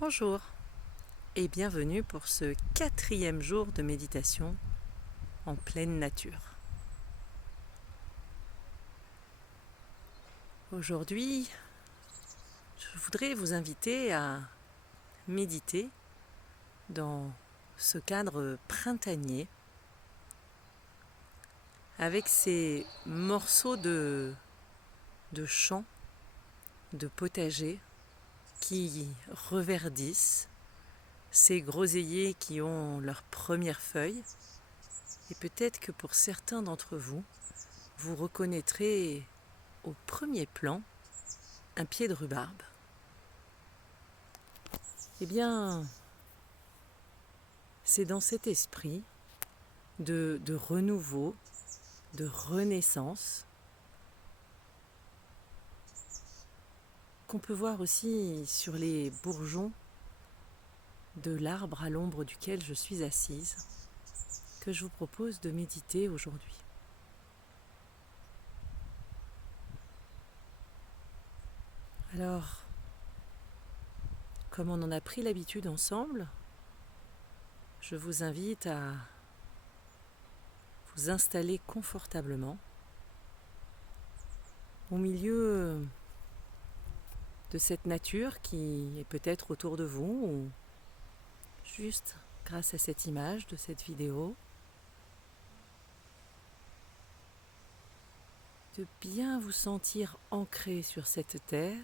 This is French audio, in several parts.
Bonjour et bienvenue pour ce 4e jour de méditation en pleine nature. Aujourd'hui, je voudrais vous inviter à méditer dans ce cadre printanier avec ces morceaux de champs, de potager qui reverdissent, ces groseilliers qui ont leurs premières feuilles. Et peut-être que pour certains d'entre vous, vous reconnaîtrez au premier plan un pied de rhubarbe. Eh bien, c'est dans cet esprit de renouveau, de renaissance, qu'on peut voir aussi sur les bourgeons de l'arbre à l'ombre duquel je suis assise, que je vous propose de méditer aujourd'hui. Alors, comme on en a pris l'habitude ensemble, je vous invite à vous installer confortablement au milieu de cette nature qui est peut-être autour de vous ou juste grâce à cette image de cette vidéo, de bien vous sentir ancré sur cette terre.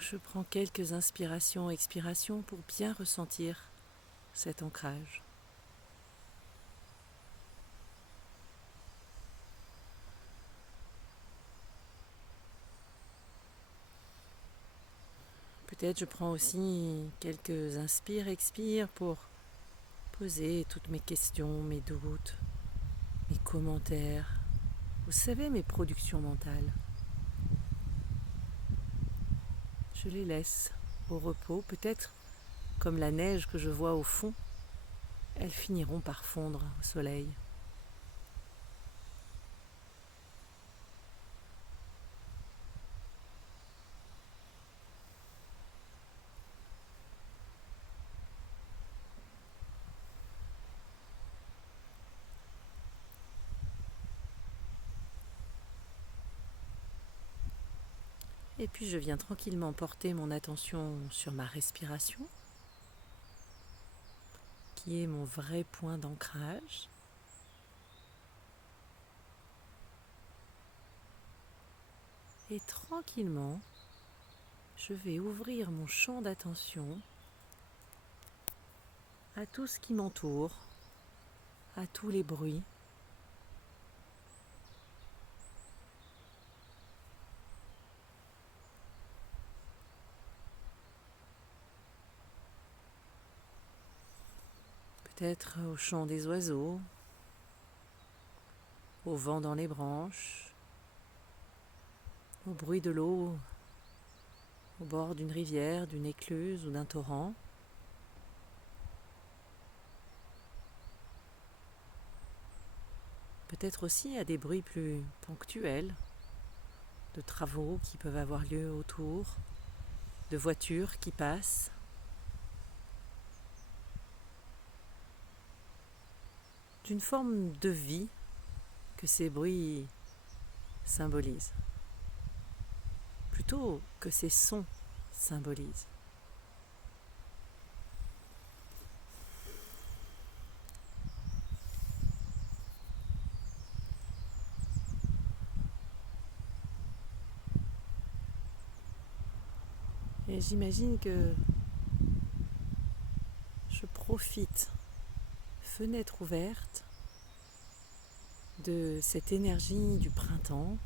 Je prends quelques inspirations, expirations pour bien ressentir cet ancrage. Peut-être je prends aussi quelques inspires, expires pour poser toutes mes questions, mes doutes, mes commentaires. Vous savez, mes productions mentales. Je les laisse au repos, peut-être comme la neige que je vois au fond, elles finiront par fondre au soleil. Et puis je viens tranquillement porter mon attention sur ma respiration, qui est mon vrai point d'ancrage. Et tranquillement, je vais ouvrir mon champ d'attention à tout ce qui m'entoure, à tous les bruits. Peut-être au chant des oiseaux, au vent dans les branches, au bruit de l'eau au bord d'une rivière, d'une écluse ou d'un torrent. Peut-être aussi à des bruits plus ponctuels, de travaux qui peuvent avoir lieu autour, de voitures qui passent. D'une forme de vie que ces bruits symbolisent, plutôt que ces sons symbolisent. Et j'imagine que je profite, fenêtre ouverte, de cette énergie du printemps,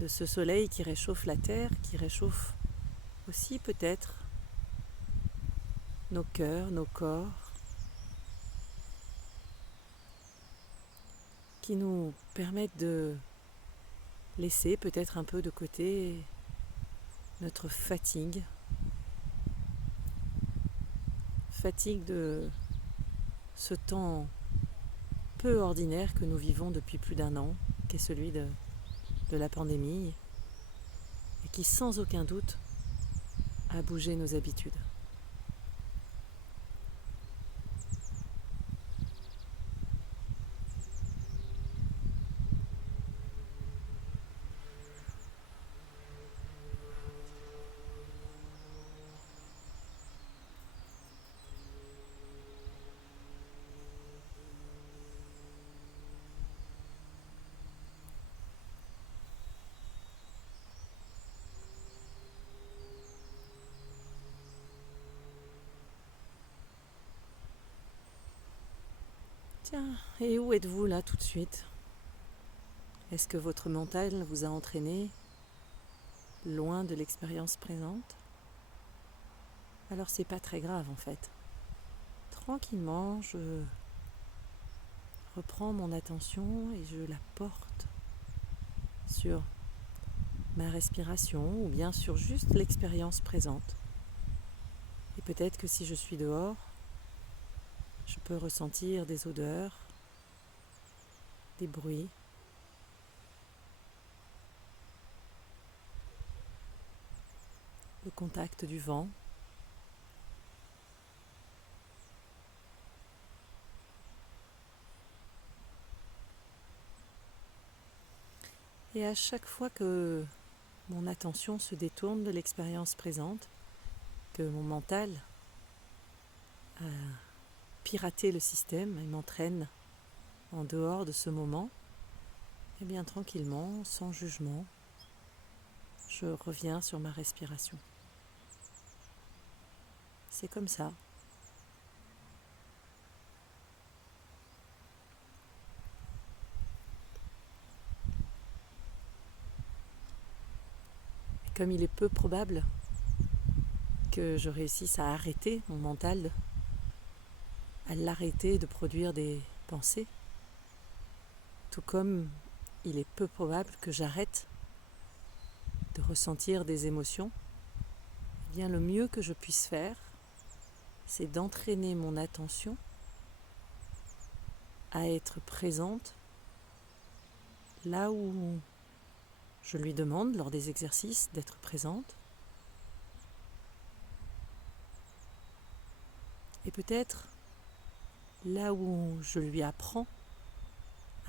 de ce soleil qui réchauffe la terre, qui réchauffe aussi peut-être nos cœurs, nos corps, qui nous permettent de laisser peut-être un peu de côté notre fatigue de ce temps peu ordinaire que nous vivons depuis plus d'1 an, qui est celui de de la pandémie et qui sans aucun doute a bougé nos habitudes. Tiens, et où êtes-vous là tout de suite? Est-ce que votre mental vous a entraîné loin de l'expérience présente? Alors c'est pas très grave en fait. Tranquillement, je reprends mon attention et je la porte sur ma respiration ou bien sur juste l'expérience présente. Et peut-être que si je suis dehors, je peux ressentir des odeurs, des bruits, le contact du vent. Et à chaque fois que mon attention se détourne de l'expérience présente, que mon mental a piraté le système et m'entraîne en dehors de ce moment, et bien tranquillement, sans jugement, je reviens sur ma respiration. C'est comme ça. Et comme il est peu probable que je réussisse à arrêter mon mental, à l'arrêter de produire des pensées, tout comme il est peu probable que j'arrête de ressentir des émotions, eh bien le mieux que je puisse faire, c'est d'entraîner mon attention à être présente là où je lui demande lors des exercices d'être présente. Et peut-être là où je lui apprends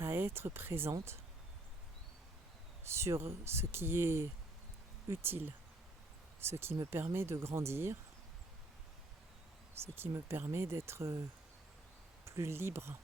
à être présente sur ce qui est utile, ce qui me permet de grandir, ce qui me permet d'être plus libre.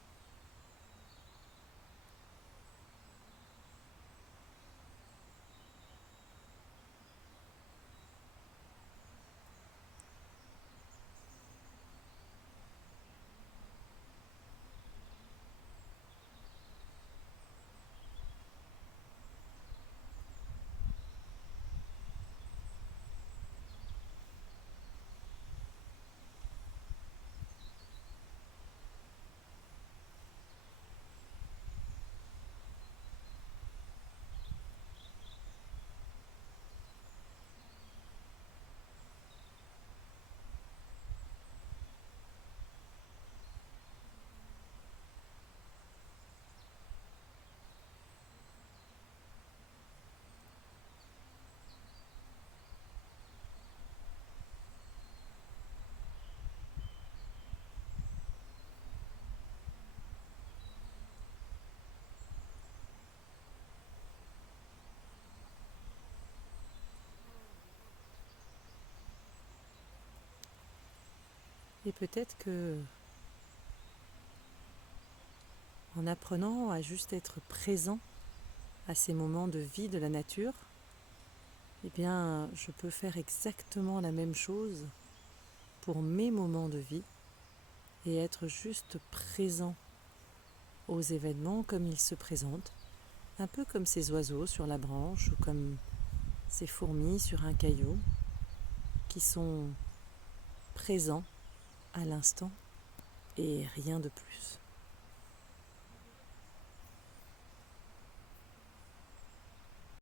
Et peut-être que en apprenant à juste être présent à ces moments de vie de la nature, eh bien, je peux faire exactement la même chose pour mes moments de vie et être juste présent aux événements comme ils se présentent, un peu comme ces oiseaux sur la branche ou comme ces fourmis sur un caillou qui sont présents à l'instant et rien de plus.